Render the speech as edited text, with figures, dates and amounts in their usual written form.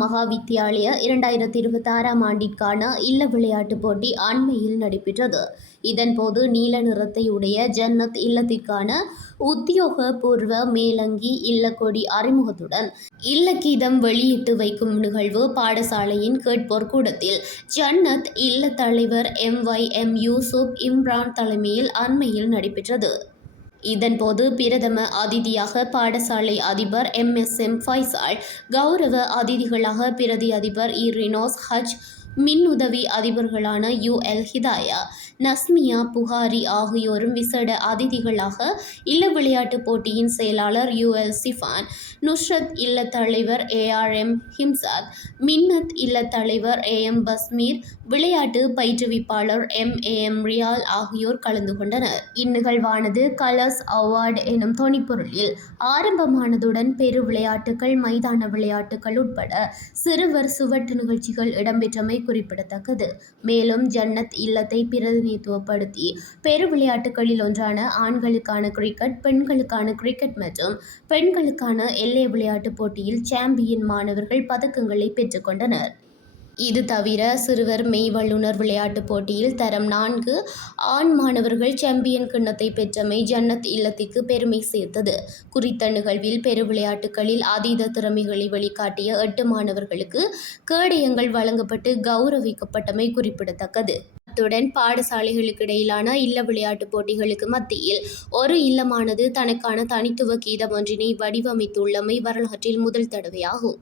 மகா வித்தியாலய 2026ஆம் ஆண்டிற்கான இல்ல விளையாட்டுப் போட்டி அண்மையில் நடைபெற்றது. இதன்போது நீல நிறத்தை உடைய ஜன்னத் இல்லத்திற்கான உத்தியோகபூர்வ மேலங்கி, இல்லக்கொடி அறிமுகத்துடன் இல்லக்கீதம் வெளியிட்டு வைக்கும் நிகழ்வு பாடசாலையின் கேட்போர் கூடத்தில் ஜன்னத் இல்ல தலைவர் MYM யூசுப் இம்ரான் தலைமையில் அண்மையில் நடைபெற்றது. இதன்போது பிரதம அதிதியாக பாடசாலை அதிபர் MSM ஃபைசால், கௌரவ அதிதிகளாக பிரதி அதிபர் ரினோஸ் ஹஜ், மின் உதவி அதிபர்களான UL ஹிதாயா, நஸ்மியா புகாரி ஆகியோரும் விசேட அதிதிகளாக இல்ல விளையாட்டுப் போட்டியின் செயலாளர் UL சிஃபான், நுஸ்ரத் இல்ல தலைவர் ARM ஹிம்சாத், மின்னத் இல்ல தலைவர் AM பஸ்மீர், விளையாட்டு பயிற்றுவிப்பாளர் MAM ரியால் ஆகியோர் கலந்து கொண்டனர். இந்நிகழ்வானது கலர்ஸ் அவார்டு எனும் தொனிப்பொருளில் ஆரம்பமானதுடன் பெரு விளையாட்டுகள், மைதான விளையாட்டுகள் உட்பட சிறுவர் சுவட்டு நிகழ்ச்சிகள் இடம்பெற்றமை குறிப்பிடத்தக்கது. மேலும் ஜன்னத் இல்லத்தை பிரதிநிதித்துவப்படுத்தி பெரு விளையாட்டுகளில் ஒன்றான ஆண்களுக்கான கிரிக்கெட், பெண்களுக்கான கிரிக்கெட் மற்றும் பெண்களுக்கான எல்லை விளையாட்டுப் போட்டியில் சாம்பியன் மாணவர்கள் பதக்கங்களை பெற்றுக் கொண்டனர். இது தவிர சிறுவர் மெய் வல்லுனர் விளையாட்டுப் போட்டியில் தரம் 4 ஆண் மாணவர்கள் சாம்பியன் கிண்ணத்தை பெற்றமை ஜன்னத் இல்லத்திற்கு பெருமை சேர்த்தது. குறித்த நிகழ்வில் பெரு விளையாட்டுகளில் அதீத திறமைகளை வெளிக்காட்டிய 8 மாணவர்களுக்கு கேடயங்கள் வழங்கப்பட்டு கௌரவிக்கப்பட்டமை குறிப்பிடத்தக்கது. அத்துடன் பாடசாலைகளுக்கிடையிலான இல்ல விளையாட்டுப் போட்டிகளுக்கு மத்தியில் ஒரு இல்லமானது தனக்கான தனித்துவ கீதம் ஒன்றினை வடிவமைத்துள்ளமை வரலாற்றில் முதல் தடவையாகும்.